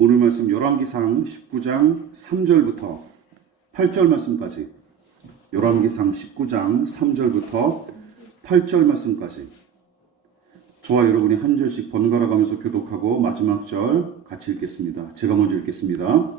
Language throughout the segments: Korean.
오늘 말씀 열왕기상 19장 3절부터 8절 말씀까지, 열왕기상 19장 3절부터 8절 말씀까지 저와 여러분이 한 절씩 번갈아 가면서 교독하고 마지막 절 같이 읽겠습니다. 제가 먼저 읽겠습니다.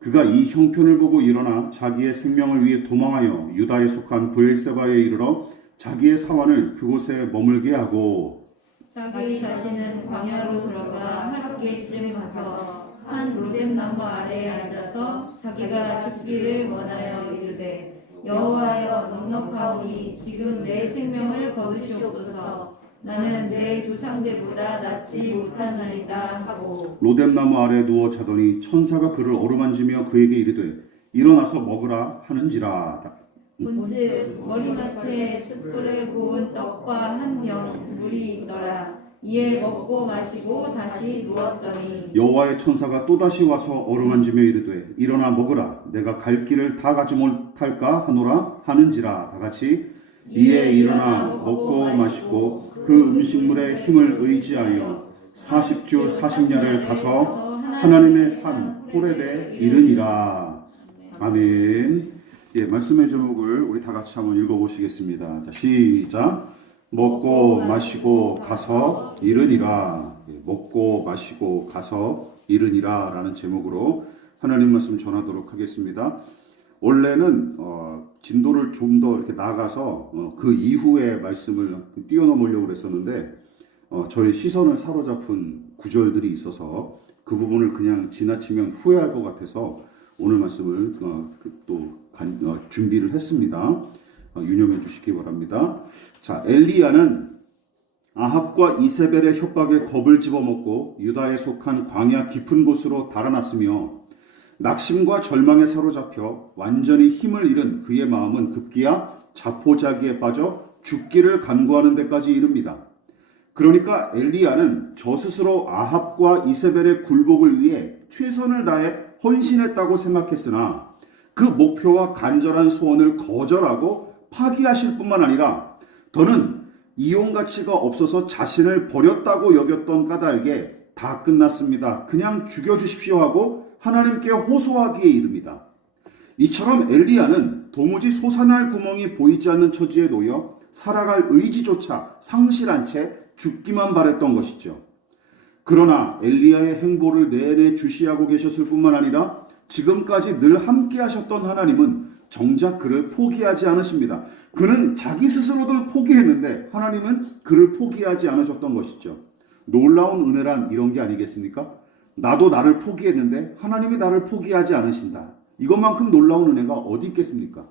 그가 이 형편을 보고 일어나 자기의 생명을 위해 도망하여 유다에 속한 브엘세바에 이르러 자기의 사환을 그곳에 머물게 하고, 자기 자신은 광야로 들어가 하룻길쯤 가서 한 로뎀나무 아래에 앉아서 자기가 죽기를 원하여 이르되, 여호와여 넉넉하오니 지금 내 생명을 거두시옵소서. 나는 내 조상들보다 낫지 못하나이다 하고 로뎀나무 아래에 누워 자더니 천사가 그를 어루만지며 그에게 이르되 일어나서 먹으라 하는지라. 본즉 머리맡에 숯불에 구운 떡과 한 병 물이 있더라. 이에 먹고 마시고 다시 누웠더니 여호와의 천사가 또다시 와서 어루만지며 이르되 일어나 먹으라, 내가 갈 길을 다 가지 못할까 하노라 하는지라. 다같이 이에 일어나 먹고 마시고 그 음식물의 힘을 의지하여 40주 40야를 가서 하나님의 산 호렙에 이르니라. 아멘. 예, 말씀의 제목을 우리 다 같이 한번 읽어보시겠습니다. 자, 시작. 먹고 마시고 가서 이르니라. 예, 먹고 마시고 가서 이르니라 라는 제목으로 하나님 말씀 전하도록 하겠습니다. 원래는 진도를 좀 더 이렇게 나가서 그 이후의 말씀을 뛰어넘으려고 그랬었는데 저의 시선을 사로잡은 구절들이 있어서 그 부분을 그냥 지나치면 후회할 것 같아서 오늘 말씀을 준비를 했습니다. 유념해 주시기 바랍니다. 자, 엘리야는 아합과 이세벨의 협박에 겁을 집어먹고 유다에 속한 광야 깊은 곳으로 달아났으며 낙심과 절망에 사로잡혀 완전히 힘을 잃은 그의 마음은 급기야 자포자기에 빠져 죽기를 간구하는 데까지 이릅니다. 그러니까 엘리야는 저 스스로 아합과 이세벨의 굴복을 위해 최선을 다해 헌신했다고 생각했으나 그 목표와 간절한 소원을 거절하고 파기하실 뿐만 아니라 더는 이용 가치가 없어서 자신을 버렸다고 여겼던 까닭에 다 끝났습니다, 그냥 죽여주십시오 하고 하나님께 호소하기에 이릅니다. 이처럼 엘리야는 도무지 솟아날 구멍이 보이지 않는 처지에 놓여 살아갈 의지조차 상실한 채 죽기만 바랬던 것이죠. 그러나 엘리야의 행보를 내내 주시하고 계셨을 뿐만 아니라 지금까지 늘 함께 하셨던 하나님은 정작 그를 포기하지 않으십니다. 그는 자기 스스로를 포기했는데 하나님은 그를 포기하지 않으셨던 것이죠. 놀라운 은혜란 이런 게 아니겠습니까? 나도 나를 포기했는데 하나님이 나를 포기하지 않으신다. 이것만큼 놀라운 은혜가 어디 있겠습니까?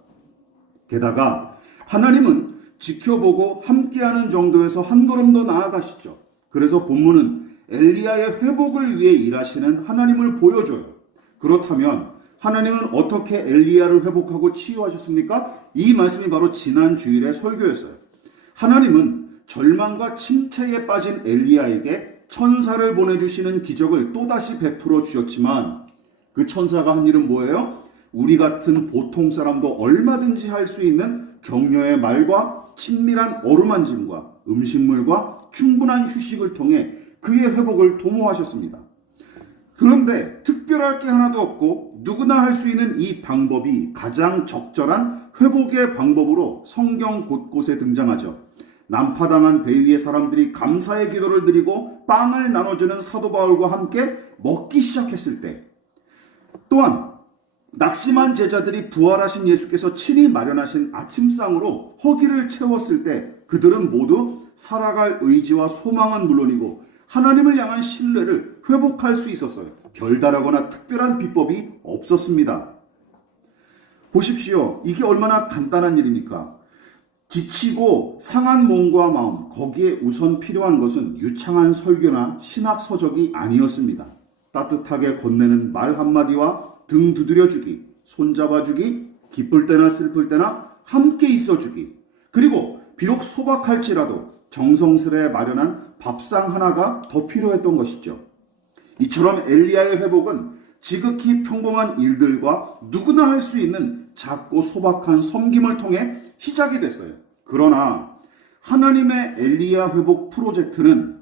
게다가 하나님은 지켜보고 함께하는 정도에서 한 걸음 더 나아가시죠. 그래서 본문은 엘리야의 회복을 위해 일하시는 하나님을 보여줘요. 그렇다면 하나님은 어떻게 엘리야를 회복하고 치유하셨습니까? 이 말씀이 바로 지난 주일의 설교였어요. 하나님은 절망과 침체에 빠진 엘리야에게 천사를 보내주시는 기적을 또다시 베풀어 주셨지만 그 천사가 한 일은 뭐예요? 우리 같은 보통 사람도 얼마든지 할 수 있는 격려의 말과 친밀한 어루만짐과 음식물과 충분한 휴식을 통해 그의 회복을 도모하셨습니다. 그런데 특별할 게 하나도 없고 누구나 할 수 있는 이 방법이 가장 적절한 회복의 방법으로 성경 곳곳에 등장하죠. 난파당한 배 위의 사람들이 감사의 기도를 드리고 빵을 나눠주는 사도 바울과 함께 먹기 시작했을 때, 또한 낙심한 제자들이 부활하신 예수께서 친히 마련하신 아침상으로 허기를 채웠을 때 그들은 모두 살아갈 의지와 소망은 물론이고 하나님을 향한 신뢰를 회복할 수 있었어요. 별다르거나 특별한 비법이 없었습니다. 보십시오. 이게 얼마나 간단한 일입니까? 지치고 상한 몸과 마음, 거기에 우선 필요한 것은 유창한 설교나 신학 서적이 아니었습니다. 따뜻하게 건네는 말 한마디와 등 두드려주기, 손잡아주기, 기쁠 때나 슬플 때나 함께 있어주기, 그리고 비록 소박할지라도 정성스레 마련한 밥상 하나가 더 필요했던 것이죠. 이처럼 엘리야의 회복은 지극히 평범한 일들과 누구나 할 수 있는 작고 소박한 섬김을 통해 시작이 됐어요. 그러나 하나님의 엘리야 회복 프로젝트는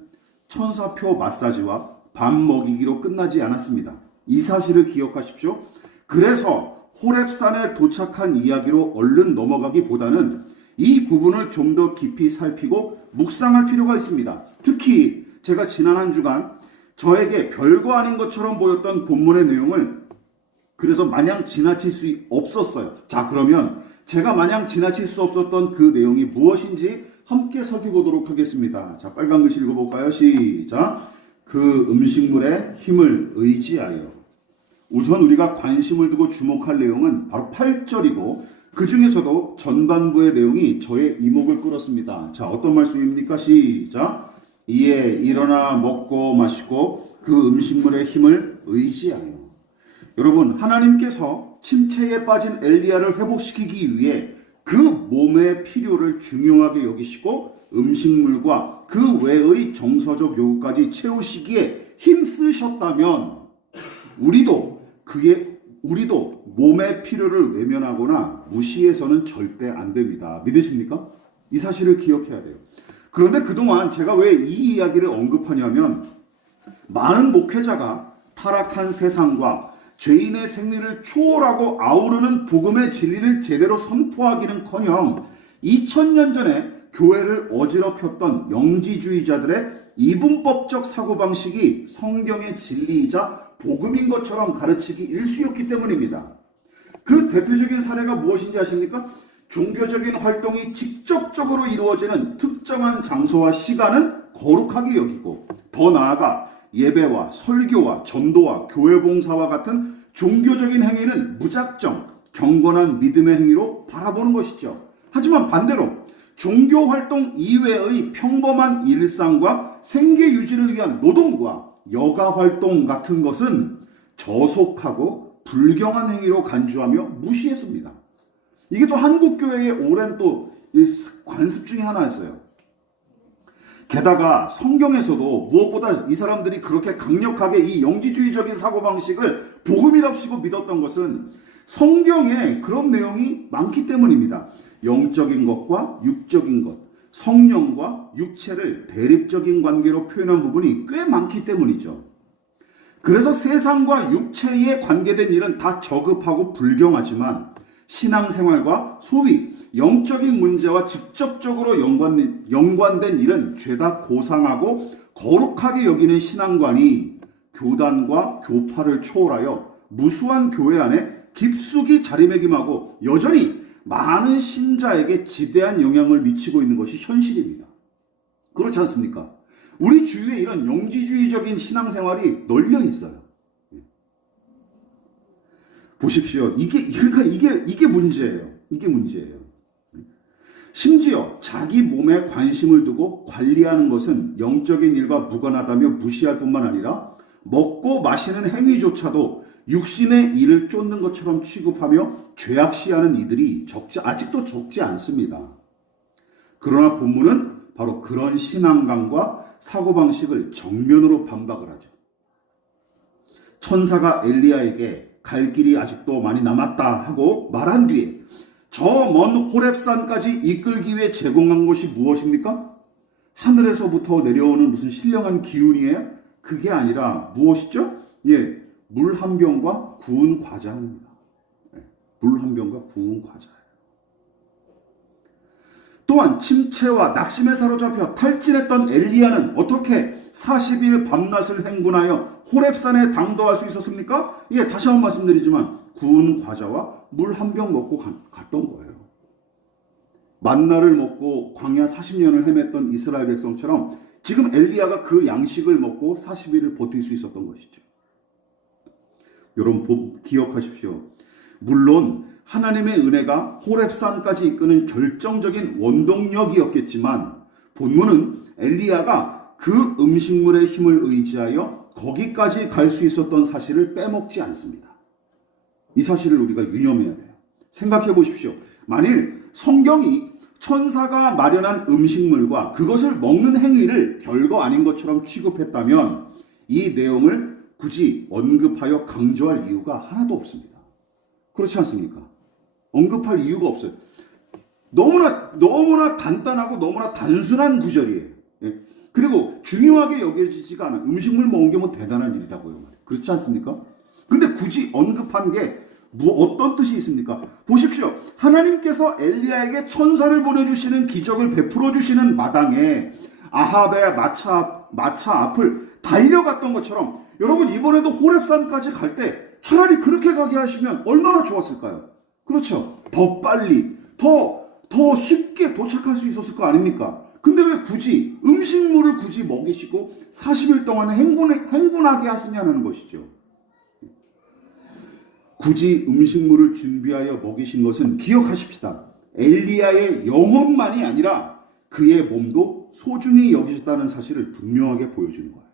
천사표 마사지와 밥 먹이기로 끝나지 않았습니다. 이 사실을 기억하십시오. 그래서 호렙산에 도착한 이야기로 얼른 넘어가기보다는 이 부분을 좀 더 깊이 살피고 묵상할 필요가 있습니다. 특히 제가 지난 한 주간 저에게 별거 아닌 것처럼 보였던 본문의 내용을 그래서 마냥 지나칠 수 없었어요. 자, 그러면 제가 마냥 지나칠 수 없었던 그 내용이 무엇인지 함께 살펴보도록 하겠습니다. 자, 빨간 글씨 읽어볼까요? 시작. 그 음식물의 힘을 의지하여. 우선 우리가 관심을 두고 주목할 내용은 바로 8절이고 그 중에서도 전반부의 내용이 저의 이목을 끌었습니다. 자, 어떤 말씀입니까? 시작. 이에 일어나 먹고 마시고 그 음식물의 힘을 의지하여. 여러분, 하나님께서 침체에 빠진 엘리야를 회복시키기 위해 그 몸의 필요를 중요하게 여기시고 음식물과 그 외의 정서적 요구까지 채우시기에 힘쓰셨다면 우리도 몸의 필요를 외면하거나 무시해서는 절대 안 됩니다. 믿으십니까? 이 사실을 기억해야 돼요. 그런데 그동안 제가 왜 이 이야기를 언급하냐면 많은 목회자가 타락한 세상과 죄인의 생리를 초월하고 아우르는 복음의 진리를 제대로 선포하기는커녕 2000년 전에 교회를 어지럽혔던 영지주의자들의 이분법적 사고방식이 성경의 진리이자 복음인 것처럼 가르치기 일쑤였기 때문입니다. 그 대표적인 사례가 무엇인지 아십니까? 종교적인 활동이 직접적으로 이루어지는 특정한 장소와 시간은 거룩하게 여기고 더 나아가 예배와 설교와 전도와 교회 봉사와 같은 종교적인 행위는 무작정 경건한 믿음의 행위로 바라보는 것이죠. 하지만 반대로 종교 활동 이외의 평범한 일상과 생계 유지를 위한 노동과 여가 활동 같은 것은 저속하고 불경한 행위로 간주하며 무시했습니다. 이게 또 한국 교회의 오랜 또 관습 중에 하나였어요. 게다가 성경에서도 무엇보다 이 사람들이 그렇게 강력하게 이 영지주의적인 사고방식을 복음이랍시고 믿었던 것은 성경에 그런 내용이 많기 때문입니다. 영적인 것과 육적인 것, 성령과 육체를 대립적인 관계로 표현한 부분이 꽤 많기 때문이죠. 그래서 세상과 육체에 관계된 일은 다 저급하고 불경하지만 신앙생활과 소위 영적인 문제와 직접적으로 연관된 일은 죄다 고상하고 거룩하게 여기는 신앙관이 교단과 교파를 초월하여 무수한 교회 안에 깊숙이 자리매김하고 여전히 많은 신자에게 지대한 영향을 미치고 있는 것이 현실입니다. 그렇지 않습니까? 우리 주위에 이런 영지주의적인 신앙생활이 널려 있어요. 보십시오. 이게 문제예요. 이게 문제예요. 심지어 자기 몸에 관심을 두고 관리하는 것은 영적인 일과 무관하다며 무시할 뿐만 아니라 먹고 마시는 행위조차도 육신의 일을 쫓는 것처럼 취급하며 죄악시하는 이들이 아직도 적지 않습니다. 그러나 본문은 바로 그런 신앙관과 사고방식을 정면으로 반박을 하죠. 천사가 엘리야에게 갈 길이 아직도 많이 남았다 하고 말한 뒤에 저 먼 호렙산까지 이끌기 위해 제공한 것이 무엇입니까? 하늘에서부터 내려오는 무슨 신령한 기운이에요? 그게 아니라 무엇이죠? 물 한 병과 구운 과자입니다. 물 한 병과 구운 과자예요. 또한 침체와 낙심에 사로잡혀 탈진했던 엘리야는 어떻게 40일 밤낮을 행군하여 호렙산에 당도할 수 있었습니까? 다시 한번 말씀드리지만 구운 과자와 물 한 병 먹고 갔던 거예요. 만나를 먹고 광야 40년을 헤맸던 이스라엘 백성처럼 지금 엘리야가 그 양식을 먹고 40일을 버틸 수 있었던 것이죠. 여러분 기억하십시오. 물론 하나님의 은혜가 호렙산까지 이끄는 결정적인 원동력이었겠지만 본문은 엘리야가 그 음식물의 힘을 의지하여 거기까지 갈 수 있었던 사실을 빼먹지 않습니다. 이 사실을 우리가 유념해야 돼요. 생각해 보십시오. 만일 성경이 천사가 마련한 음식물과 그것을 먹는 행위를 별거 아닌 것처럼 취급했다면 이 내용을 굳이 언급하여 강조할 이유가 하나도 없습니다. 그렇지 않습니까? 언급할 이유가 없어요. 너무나 간단하고 너무나 단순한 구절이에요. 그리고 중요하게 여겨지지가 않아. 음식물 먹은 게 뭐 대단한 일이라고요. 그렇지 않습니까? 근데 굳이 언급한 게 어떤 뜻이 있습니까? 보십시오. 하나님께서 엘리야에게 천사를 보내주시는 기적을 베풀어 주시는 마당에 아합의 마차 앞을 달려갔던 것처럼 여러분 이번에도 호렙산까지 갈 때 차라리 그렇게 가게 하시면 얼마나 좋았을까요? 그렇죠. 더 빨리, 더 쉽게 도착할 수 있었을 거 아닙니까? 근데 왜 굳이 음식물을 굳이 먹이시고 40일 동안 행군하게 하시냐는 것이죠. 굳이 음식물을 준비하여 먹이신 것은 기억하십시다. 엘리야의 영혼만이 아니라 그의 몸도 소중히 여기셨다는 사실을 분명하게 보여주는 거예요.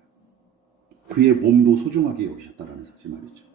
그의 몸도 소중하게 여기셨다는 사실 말이죠.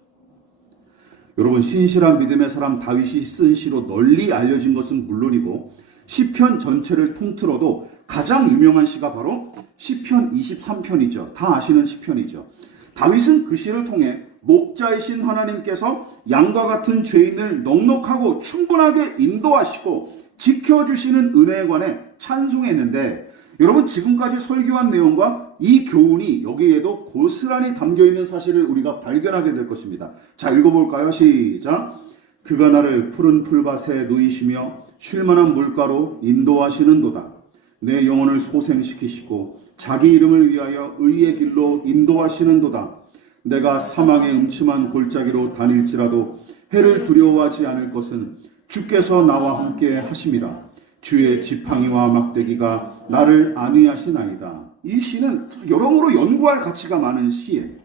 여러분 신실한 믿음의 사람 다윗이 쓴 시로 널리 알려진 것은 물론이고 시편 전체를 통틀어도 가장 유명한 시가 바로 시편 23편이죠. 다 아시는 시편이죠. 다윗은 그 시를 통해 목자이신 하나님께서 양과 같은 죄인을 넉넉하고 충분하게 인도하시고 지켜주시는 은혜에 관해 찬송했는데 여러분 지금까지 설교한 내용과 이 교훈이 여기에도 고스란히 담겨있는 사실을 우리가 발견하게 될 것입니다. 자 읽어볼까요? 시작. 그가 나를 푸른 풀밭에 누이시며 쉴만한 물가로 인도하시는도다. 내 영혼을 소생시키시고 자기 이름을 위하여 의의 길로 인도하시는도다. 내가 사망의 음침한 골짜기로 다닐지라도 해를 두려워하지 않을 것은 주께서 나와 함께 하심이라. 주의 지팡이와 막대기가 나를 안위하시나이다. 이 시는 여러모로 연구할 가치가 많은 시예요.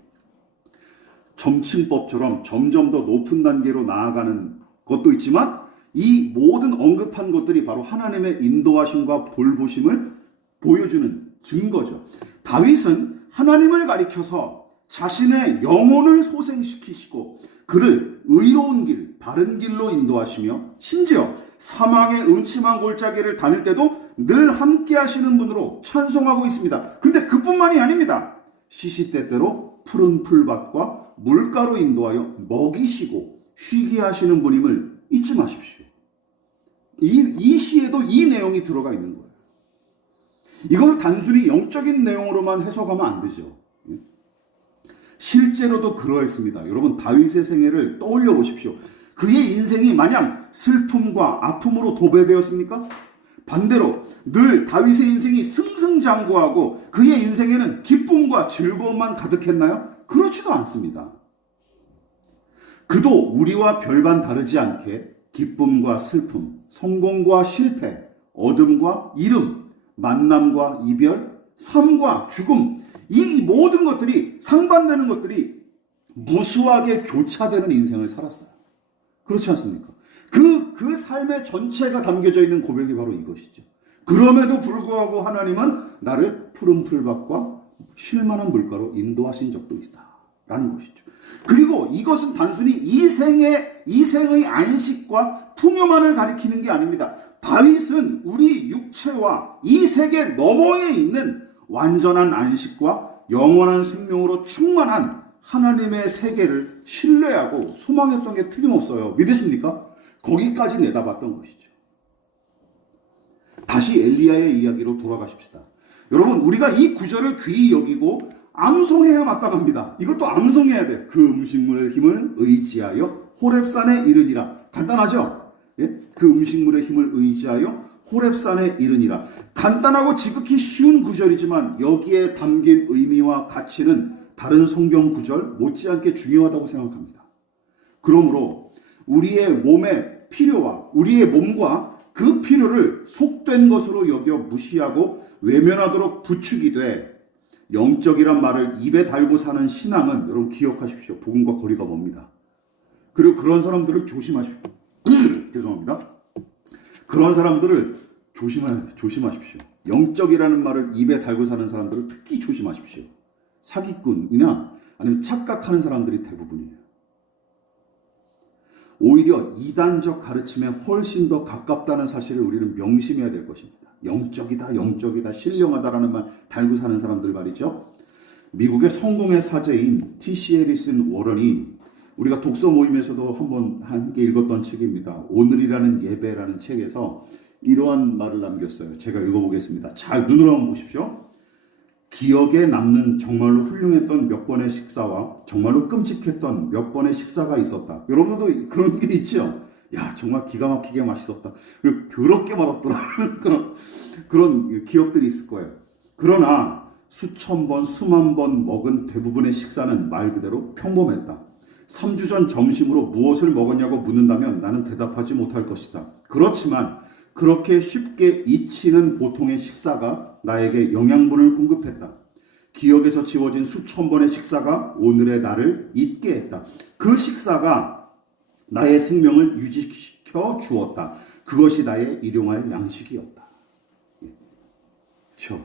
점층법처럼 점점 더 높은 단계로 나아가는 것도 있지만 이 모든 언급한 것들이 바로 하나님의 인도하심과 돌보심을 보여주는 증거죠. 다윗은 하나님을 가리켜서 자신의 영혼을 소생시키시고 그를 의로운 길, 바른 길로 인도하시며 심지어 사망의 음침한 골짜기를 다닐 때도 늘 함께 하시는 분으로 찬송하고 있습니다. 근데 그뿐만이 아닙니다. 시시때때로 푸른 풀밭과 물가로 인도하여 먹이시고 쉬게 하시는 분임을 잊지 마십시오. 이 시에도 이 내용이 들어가 있는 거예요. 이걸 단순히 영적인 내용으로만 해석하면 안 되죠. 실제로도 그러했습니다. 여러분 다윗의 생애를 떠올려 보십시오. 그의 인생이 마냥 슬픔과 아픔으로 도배되었습니까? 반대로 늘 다윗의 인생이 승승장구하고 그의 인생에는 기쁨과 즐거움만 가득했나요? 그렇지도 않습니다. 그도 우리와 별반 다르지 않게 기쁨과 슬픔, 성공과 실패, 어둠과 이름, 만남과 이별, 삶과 죽음, 이 모든 것들이 상반되는 것들이 무수하게 교차되는 인생을 살았어요. 그렇지 않습니까? 그 삶의 전체가 담겨져 있는 고백이 바로 이것이죠. 그럼에도 불구하고 하나님은 나를 푸른 풀밭과 쉴만한 물가로 인도하신 적도 있다 라는 것이죠. 그리고 이것은 단순히 이 생의 안식과 풍요만을 가리키는 게 아닙니다. 다윗은 우리 육체와 이 세계 너머에 있는 완전한 안식과 영원한 생명으로 충만한 하나님의 세계를 신뢰하고 소망했던 게 틀림없어요. 믿으십니까? 거기까지 내다봤던 것이죠. 다시 엘리야의 이야기로 돌아가십시다. 여러분 우리가 이 구절을 귀히 여기고 암송해야 마땅합니다. 이것도 암송해야 돼요. 그 음식물의 힘을 의지하여 호렙산에 이르니라. 간단하죠? 예? 그 음식물의 힘을 의지하여 호렙산에 이르니라. 간단하고 지극히 쉬운 구절이지만 여기에 담긴 의미와 가치는 다른 성경 구절 못지않게 중요하다고 생각합니다. 그러므로 우리의 몸의 필요와 우리의 몸과 그 필요를 속된 것으로 여겨 무시하고 외면하도록 부축이 돼 영적이란 말을 입에 달고 사는 신앙은 여러분 기억하십시오. 복음과 거리가 멉니다. 그리고 그런 사람들을 조심하십시오. 죄송합니다. 그런 사람들을 조심하십시오. 영적이라는 말을 입에 달고 사는 사람들을 특히 조심하십시오. 사기꾼이나 아니면 착각하는 사람들이 대부분이에요. 오히려 이단적 가르침에 훨씬 더 가깝다는 사실을 우리는 명심해야 될 것입니다. 영적이다, 신령하다라는 말 달고 사는 사람들 말이죠. 미국의 성공의 사제인 T.C. 해리슨 워런이 우리가 독서 모임에서도 한번 함께 읽었던 책입니다. 오늘이라는 예배라는 책에서 이러한 말을 남겼어요. 제가 읽어보겠습니다. 잘 눈으로 한번 보십시오. 기억에 남는 정말로 훌륭했던 몇 번의 식사와 정말로 끔찍했던 몇 번의 식사가 있었다. 여러분들도 그런 게 있죠? 야, 정말 기가 막히게 맛있었다. 그리고 더럽게 맛없더라. 그런 기억들이 있을 거예요. 그러나 수천 번, 수만 번 먹은 대부분의 식사는 말 그대로 평범했다. 3주 전 점심으로 무엇을 먹었냐고 묻는다면 나는 대답하지 못할 것이다. 그렇지만 그렇게 쉽게 잊히는 보통의 식사가 나에게 영양분을 공급했다. 기억에서 지워진 수천 번의 식사가 오늘의 나를 잊게 했다. 그 식사가 나의 생명을 유지시켜 주었다. 그것이 나의 일용할 양식이었다. 그렇죠?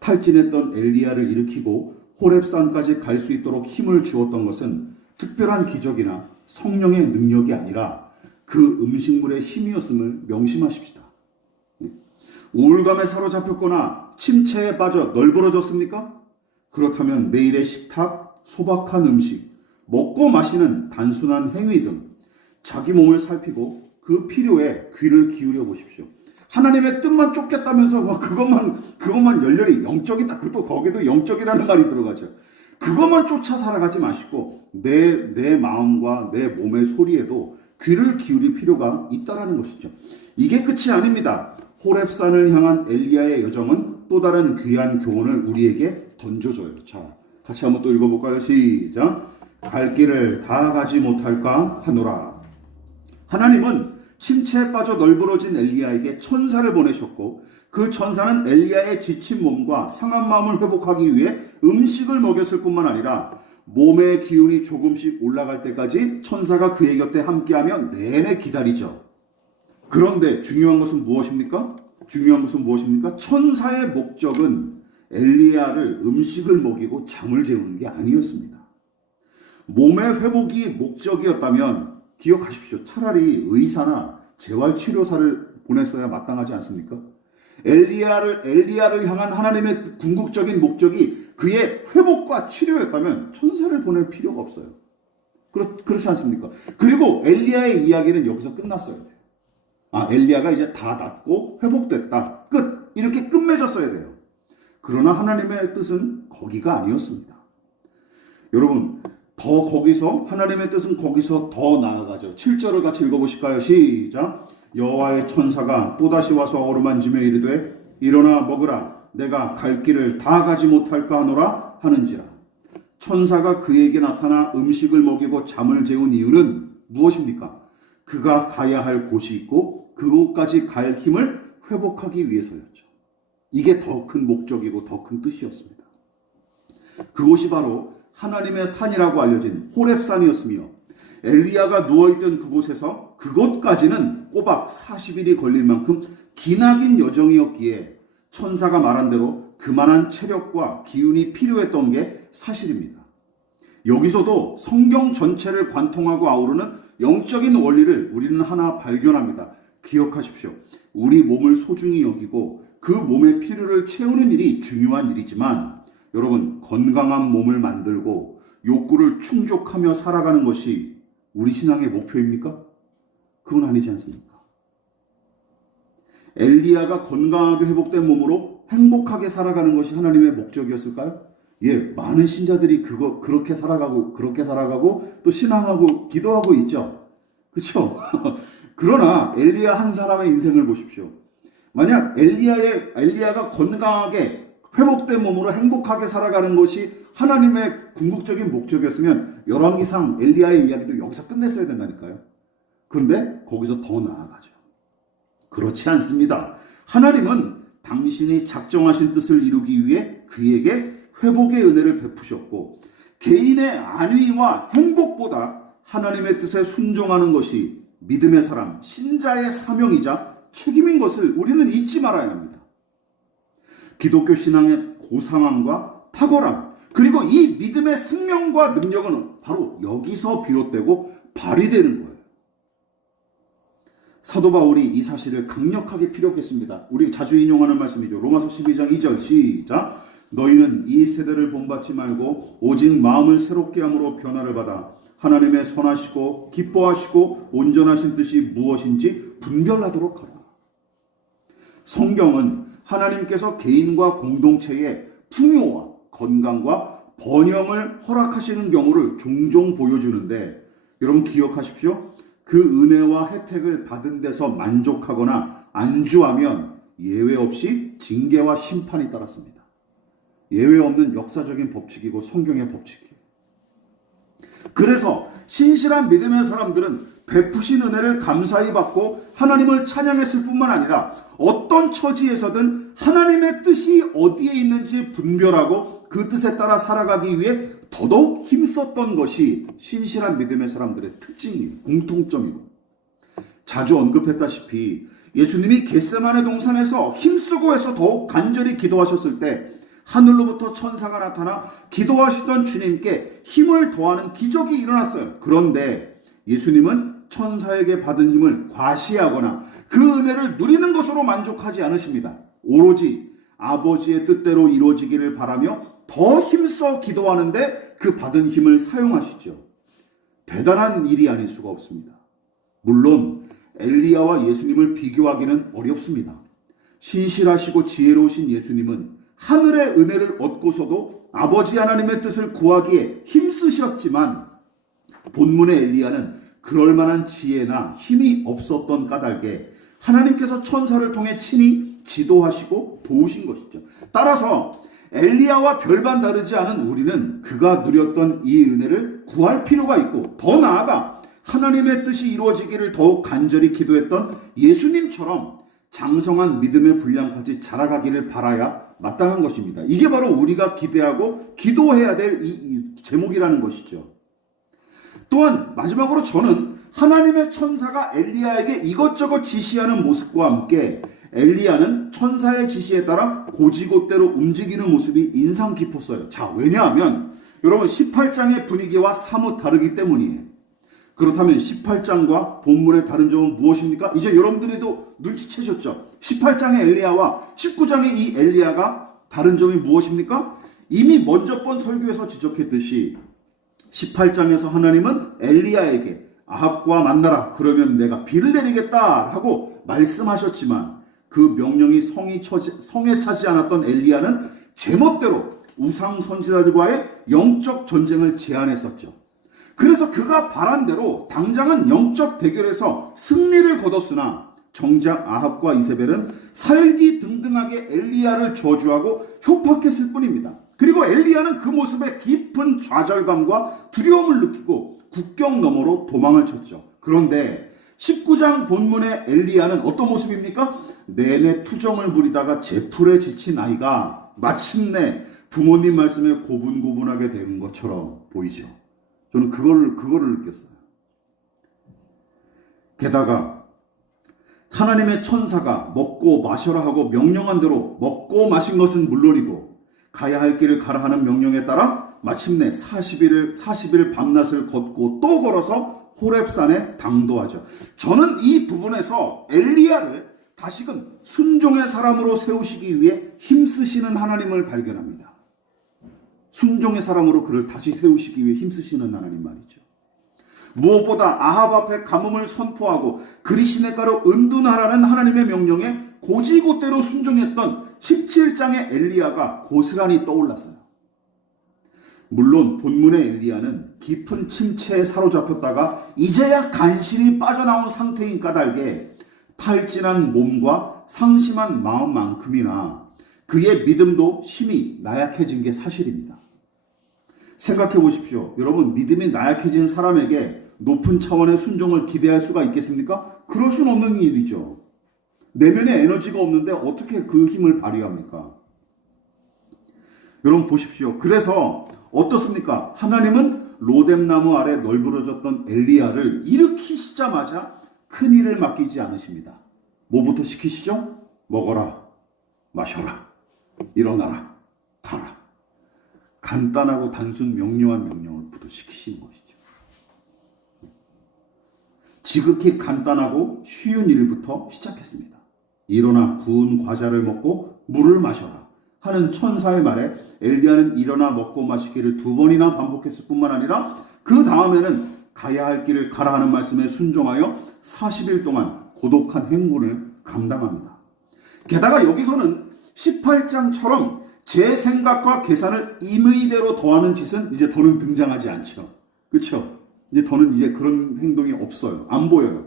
탈진했던 엘리야를 일으키고 호렙산까지 갈 수 있도록 힘을 주었던 것은 특별한 기적이나 성령의 능력이 아니라 그 음식물의 힘이었음을 명심하십시다. 우울감에 사로잡혔거나 침체에 빠져 널브러졌습니까? 그렇다면 매일의 식탁, 소박한 음식, 먹고 마시는 단순한 행위 등 자기 몸을 살피고 그 필요에 귀를 기울여 보십시오. 하나님의 뜻만 쫓겠다면서 그것만 열렬히 영적이다. 그것도 거기도 영적이라는 말이 들어가죠. 그것만 쫓아 살아가지 마시고 내 마음과 내 몸의 소리에도 귀를 기울일 필요가 있다라는 것이죠. 이게 끝이 아닙니다. 호렙산을 향한 엘리야의 여정은 또 다른 귀한 교훈을 우리에게 던져줘요. 자, 같이 한번 또 읽어볼까요? 시작. 갈 길을 다 가지 못할까 하노라. 하나님은 침체에 빠져 널브러진 엘리야에게 천사를 보내셨고 그 천사는 엘리야의 지친 몸과 상한 마음을 회복하기 위해 음식을 먹였을 뿐만 아니라 몸의 기운이 조금씩 올라갈 때까지 천사가 그의 곁에 함께하며 내내 기다리죠. 그런데 중요한 것은 무엇입니까? 천사의 목적은 엘리야를 음식을 먹이고 잠을 재우는 게 아니었습니다. 몸의 회복이 목적이었다면 기억하십시오. 차라리 의사나 재활치료사를 보냈어야 마땅하지 않습니까? 엘리야를 향한 하나님의 궁극적인 목적이 그의 회복과 치료였다면 천사를 보낼 필요가 없어요. 그렇지 않습니까? 그리고 엘리야의 이야기는 여기서 끝났어요. 엘리야가 이제 다 낫고 회복됐다. 끝. 이렇게 끝맺었어야 돼요. 그러나 하나님의 뜻은 거기가 아니었습니다. 여러분, 하나님의 뜻은 거기서 더 나아가죠. 7절을 같이 읽어보실까요? 시작. 여호와의 천사가 또다시 와서 어루만지며 이르되 일어나 먹으라. 내가 갈 길을 다 가지 못할까 하노라 하는지라. 천사가 그에게 나타나 음식을 먹이고 잠을 재운 이유는 무엇입니까? 그가 가야 할 곳이 있고 그곳까지 갈 힘을 회복하기 위해서였죠. 이게 더 큰 목적이고 더 큰 뜻이었습니다. 그곳이 바로 하나님의 산이라고 알려진 호렙산이었으며 엘리야가 누워있던 그곳에서 그곳까지는 꼬박 40일이 걸릴 만큼 기나긴 여정이었기에 천사가 말한 대로 그만한 체력과 기운이 필요했던 게 사실입니다. 여기서도 성경 전체를 관통하고 아우르는 영적인 원리를 우리는 하나 발견합니다. 기억하십시오. 우리 몸을 소중히 여기고 그 몸의 필요를 채우는 일이 중요한 일이지만 여러분, 건강한 몸을 만들고 욕구를 충족하며 살아가는 것이 우리 신앙의 목표입니까? 그건 아니지 않습니까? 엘리야가 건강하게 회복된 몸으로 행복하게 살아가는 것이 하나님의 목적이었을까요? 예, 많은 신자들이 그렇게 살아가고 또 신앙하고 기도하고 있죠. 그렇죠? 그러나 엘리야 한 사람의 인생을 보십시오. 만약 엘리야가 건강하게 회복된 몸으로 행복하게 살아가는 것이 하나님의 궁극적인 목적이었으면 열왕기상 엘리야의 이야기도 여기서 끝냈어야 된다니까요. 그런데 거기서 더 나아가죠. 그렇지 않습니다. 하나님은 당신이 작정하신 뜻을 이루기 위해 그에게 회복의 은혜를 베푸셨고 개인의 안위와 행복보다 하나님의 뜻에 순종하는 것이 믿음의 사람, 신자의 사명이자 책임인 것을 우리는 잊지 말아야 합니다. 기독교 신앙의 고상함과 탁월함, 그리고 이 믿음의 생명과 능력은 바로 여기서 비롯되고 발휘되는 거예요. 사도 바울이 이 사실을 강력하게 피력했습니다. 우리 자주 인용하는 말씀이죠. 로마서 12장 2절 시작. 너희는 이 세대를 본받지 말고 오직 마음을 새롭게 함으로 변화를 받아 하나님의 선하시고 기뻐하시고 온전하신 뜻이 무엇인지 분별하도록 하라. 성경은 하나님께서 개인과 공동체에 풍요와 건강과 번영을 허락하시는 경우를 종종 보여주는데 여러분 기억하십시오. 그 은혜와 혜택을 받은 데서 만족하거나 안주하면 예외 없이 징계와 심판이 따랐습니다. 예외 없는 역사적인 법칙이고 성경의 법칙이에요. 그래서 신실한 믿음의 사람들은 베푸신 은혜를 감사히 받고 하나님을 찬양했을 뿐만 아니라 어떤 처지에서든 하나님의 뜻이 어디에 있는지 분별하고 그 뜻에 따라 살아가기 위해 더더욱 힘썼던 것이 신실한 믿음의 사람들의 특징이에요. 공통점이고. 자주 언급했다시피 예수님이 겟세마네 동산에서 힘쓰고 해서 더욱 간절히 기도하셨을 때 하늘로부터 천사가 나타나 기도하시던 주님께 힘을 더하는 기적이 일어났어요. 그런데 예수님은 천사에게 받은 힘을 과시하거나 그 은혜를 누리는 것으로 만족하지 않으십니다. 오로지 아버지의 뜻대로 이루어지기를 바라며 더 힘써 기도하는데 그 받은 힘을 사용하시죠. 대단한 일이 아닐 수가 없습니다. 물론 엘리야와 예수님을 비교하기는 어렵습니다. 신실하시고 지혜로우신 예수님은 하늘의 은혜를 얻고서도 아버지 하나님의 뜻을 구하기에 힘쓰셨지만 본문의 엘리야는 그럴 만한 지혜나 힘이 없었던 까닭에 하나님께서 천사를 통해 친히 지도하시고 도우신 것이죠. 따라서 엘리야와 별반 다르지 않은 우리는 그가 누렸던 이 은혜를 구할 필요가 있고 더 나아가 하나님의 뜻이 이루어지기를 더욱 간절히 기도했던 예수님처럼 장성한 믿음의 분량까지 자라가기를 바라야 마땅한 것입니다. 이게 바로 우리가 기대하고 기도해야 될 이 제목이라는 것이죠. 또한 마지막으로 저는 하나님의 천사가 엘리야에게 이것저것 지시하는 모습과 함께 엘리야는 천사의 지시에 따라 고지곳대로 움직이는 모습이 인상 깊었어요. 자, 왜냐하면 여러분 18장의 분위기와 사뭇 다르기 때문이에요. 그렇다면 18장과 본문의 다른 점은 무엇입니까? 이제 여러분들도 눈치채셨죠? 18장의 엘리야와 19장의 이 엘리야가 다른 점이 무엇입니까? 이미 먼저 번 설교에서 지적했듯이 18장에서 하나님은 엘리야에게 아합과 만나라 그러면 내가 비를 내리겠다 하고 말씀하셨지만 그 명령이 성에 차지 않았던 엘리야는 제멋대로 우상 선지자들과의 영적 전쟁을 제안했었죠. 그래서 그가 바란 대로 당장은 영적 대결에서 승리를 거뒀으나 정작 아합과 이세벨은 살기등등하게 엘리야를 저주하고 협박했을 뿐입니다. 그리고 엘리야는 그 모습에 깊은 좌절감과 두려움을 느끼고 국경 너머로 도망을 쳤죠. 그런데 19장 본문의 엘리야는 어떤 모습입니까? 내내 투정을 부리다가 제풀에 지친 아이가 마침내 부모님 말씀에 고분고분하게 되는 것처럼 보이죠. 저는 그거를 느꼈어요. 게다가 하나님의 천사가 먹고 마셔라 하고 명령한 대로 먹고 마신 것은 물론이고 가야 할 길을 가라 하는 명령에 따라 마침내 40일 밤낮을 걷고 또 걸어서 호렙산에 당도하죠. 저는 이 부분에서 엘리야를 다시금 순종의 사람으로 세우시기 위해 힘쓰시는 하나님을 발견합니다. 순종의 사람으로 그를 다시 세우시기 위해 힘쓰시는 하나님 말이죠. 무엇보다 아합 앞에 가뭄을 선포하고 그리 시냇가로 은둔하라는 하나님의 명령에 고지곳대로 순종했던 17장의 엘리야가 고스란히 떠올랐어요. 물론 본문의 엘리야는 깊은 침체에 사로잡혔다가 이제야 간신히 빠져나온 상태인 까닭에 탈진한 몸과 상심한 마음만큼이나 그의 믿음도 심히 나약해진 게 사실입니다. 생각해 보십시오. 여러분, 믿음이 나약해진 사람에게 높은 차원의 순종을 기대할 수가 있겠습니까? 그럴 수는 없는 일이죠. 내면에 에너지가 없는데 어떻게 그 힘을 발휘합니까? 여러분 보십시오. 그래서 어떻습니까? 하나님은 로뎀나무 아래 널브러졌던 엘리야를 일으키시자마자 큰 일을 맡기지 않으십니다. 뭐부터 시키시죠? 먹어라, 마셔라, 일어나라, 가라. 간단하고 단순 명료한 명령을부터 시키시는 것이죠. 지극히 간단하고 쉬운 일부터 시작했습니다. 일어나 구운 과자를 먹고 물을 마셔라 하는 천사의 말에 엘리야는 일어나 먹고 마시기를 2번이나 반복했을 뿐만 아니라 그 다음에는 가야 할 길을 가라 하는 말씀에 순종하여 40일 동안 고독한 행군을 감당합니다. 게다가 여기서는 18장처럼 제 생각과 계산을 임의대로 더하는 짓은 이제 더는 등장하지 않죠. 그렇죠? 이제 더는 이제 그런 행동이 없어요. 안 보여요.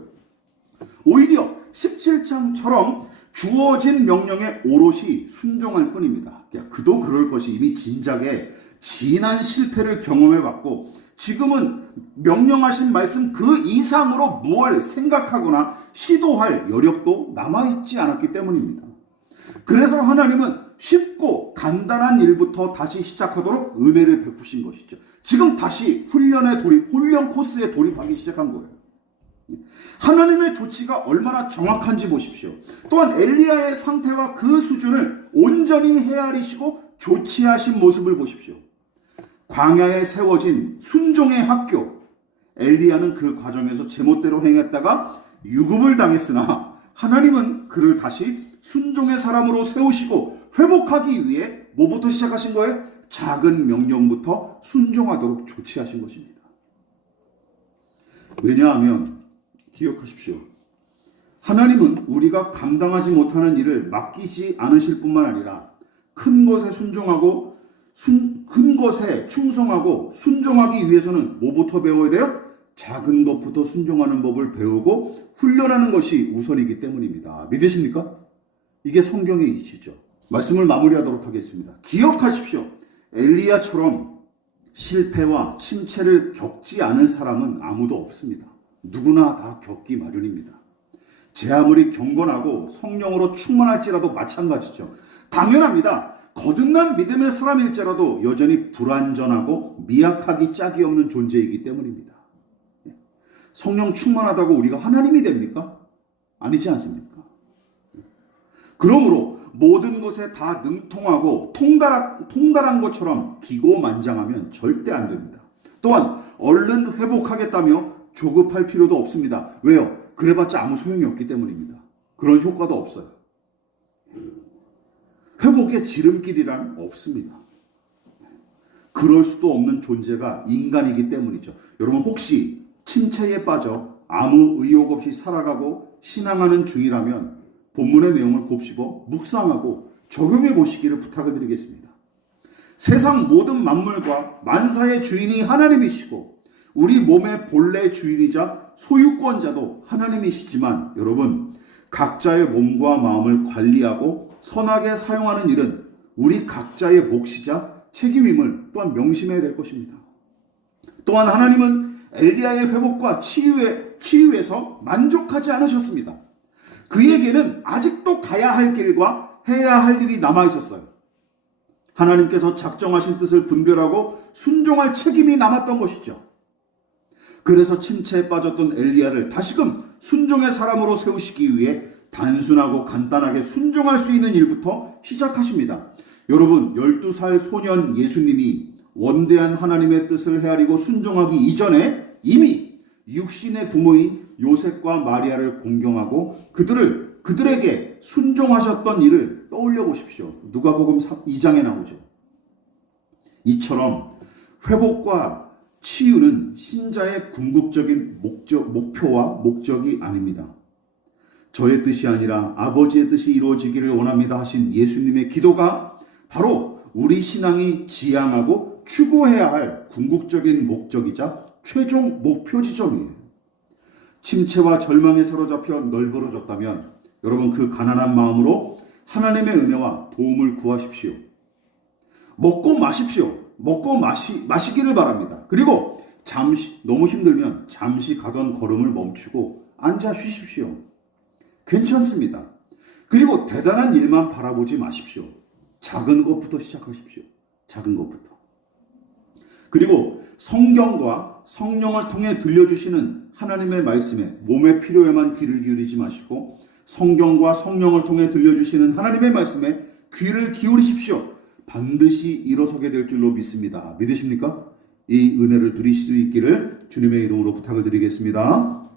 오히려 17장처럼 주어진 명령에 오롯이 순종할 뿐입니다. 그도 그럴 것이 이미 진작에 지난 실패를 경험해봤고 지금은 명령하신 말씀 그 이상으로 무엇을 생각하거나 시도할 여력도 남아있지 않았기 때문입니다. 그래서 하나님은 쉽고 간단한 일부터 다시 시작하도록 은혜를 베푸신 것이죠. 지금 다시 훈련 코스에 돌입하기 시작한 거예요. 하나님의 조치가 얼마나 정확한지 보십시오. 또한 엘리야의 상태와 그 수준을 온전히 헤아리시고 조치하신 모습을 보십시오. 광야에 세워진 순종의 학교. 엘리야는 그 과정에서 제멋대로 행했다가 유급을 당했으나 하나님은 그를 다시 순종의 사람으로 세우시고 회복하기 위해 뭐부터 시작하신 거예요? 작은 명령부터 순종하도록 조치하신 것입니다. 왜냐하면 기억하십시오. 하나님은 우리가 감당하지 못하는 일을 맡기지 않으실 뿐만 아니라 큰 것에 순종하고 큰 것에 충성하고 순종하기 위해서는 뭐부터 배워야 돼요? 작은 것부터 순종하는 법을 배우고 훈련하는 것이 우선이기 때문입니다. 믿으십니까? 이게 성경의 이치죠. 말씀을 마무리하도록 하겠습니다. 기억하십시오. 엘리야처럼 실패와 침체를 겪지 않은 사람은 아무도 없습니다. 누구나 다 겪기 마련입니다. 제 아무리 경건하고 성령으로 충만할지라도 마찬가지죠. 당연합니다. 거듭난 믿음의 사람일지라도 여전히 불완전하고 미약하기 짝이 없는 존재이기 때문입니다. 성령 충만하다고 우리가 하나님이 됩니까? 아니지 않습니까? 그러므로 모든 것에 다 능통하고 통달한 것처럼 기고만장하면 절대 안 됩니다. 또한 얼른 회복하겠다며 조급할 필요도 없습니다. 왜요? 그래봤자 아무 소용이 없기 때문입니다. 그런 효과도 없어요. 회복의 지름길이란 없습니다. 그럴 수도 없는 존재가 인간이기 때문이죠. 여러분 혹시 침체에 빠져 아무 의욕 없이 살아가고 신앙하는 중이라면 본문의 내용을 곱씹어 묵상하고 적용해 보시기를 부탁을 드리겠습니다. 세상 모든 만물과 만사의 주인이 하나님이시고 우리 몸의 본래 주인이자 소유권자도 하나님이시지만 여러분 각자의 몸과 마음을 관리하고 선하게 사용하는 일은 우리 각자의 몫이자 책임임을 또한 명심해야 될 것입니다. 또한 하나님은 엘리야의 회복과 치유에서 만족하지 않으셨습니다. 그에게는 아직도 가야 할 길과 해야 할 일이 남아 있었어요. 하나님께서 작정하신 뜻을 분별하고 순종할 책임이 남았던 것이죠. 그래서 침체에 빠졌던 엘리야를 다시금 순종의 사람으로 세우시기 위해 단순하고 간단하게 순종할 수 있는 일부터 시작하십니다. 여러분 12살 소년 예수님이 원대한 하나님의 뜻을 헤아리고 순종하기 이전에 이미 육신의 부모인 요셉과 마리아를 공경하고 그들에게 순종하셨던 일을 떠올려 보십시오. 누가복음 2장에 나오죠. 이처럼 회복과 치유는 신자의 궁극적인 목표와 목적이 아닙니다. 저의 뜻이 아니라 아버지의 뜻이 이루어지기를 원합니다 하신 예수님의 기도가 바로 우리 신앙이 지향하고 추구해야 할 궁극적인 목적이자 최종 목표 지점이에요. 침체와 절망에 사로잡혀 널브러졌다면 여러분 그 가난한 마음으로 하나님의 은혜와 도움을 구하십시오. 먹고 마십시오. 먹고 마시기를 바랍니다. 그리고 너무 힘들면 잠시 가던 걸음을 멈추고 앉아 쉬십시오. 괜찮습니다. 그리고 대단한 일만 바라보지 마십시오. 작은 것부터 시작하십시오. 작은 것부터. 그리고 성경과 성령을 통해 들려주시는 하나님의 말씀에 몸의 필요에만 귀를 기울이지 마시고 성경과 성령을 통해 들려주시는 하나님의 말씀에 귀를 기울이십시오. 반드시 일어서게 될 줄로 믿습니다. 믿으십니까? 이 은혜를 누리실 수 있기를 주님의 이름으로 부탁을 드리겠습니다.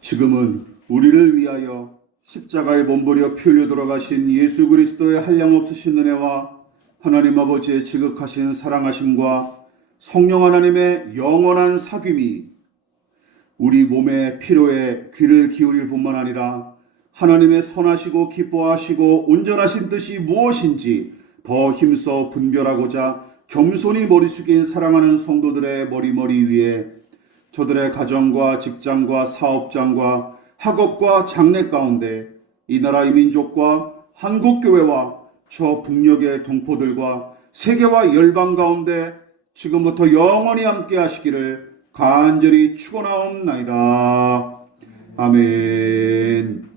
지금은 우리를 위하여 십자가에 몸부려 피 흘려 돌아가신 예수 그리스도의 한량없으신 은혜와 하나님 아버지의 지극하신 사랑하심과 성령 하나님의 영원한 사귐이 우리 몸의 피로에 귀를 기울일 뿐만 아니라 하나님의 선하시고 기뻐하시고 온전하신 뜻이 무엇인지 더 힘써 분별하고자 겸손히 머리 숙인 사랑하는 성도들의 머리 위에 저들의 가정과 직장과 사업장과 학업과 장래 가운데 이 나라의 민족과 한국교회와 저 북녘의 동포들과 세계와 열방 가운데 지금부터 영원히 함께 하시기를 간절히 축원하옵나이다. 아멘.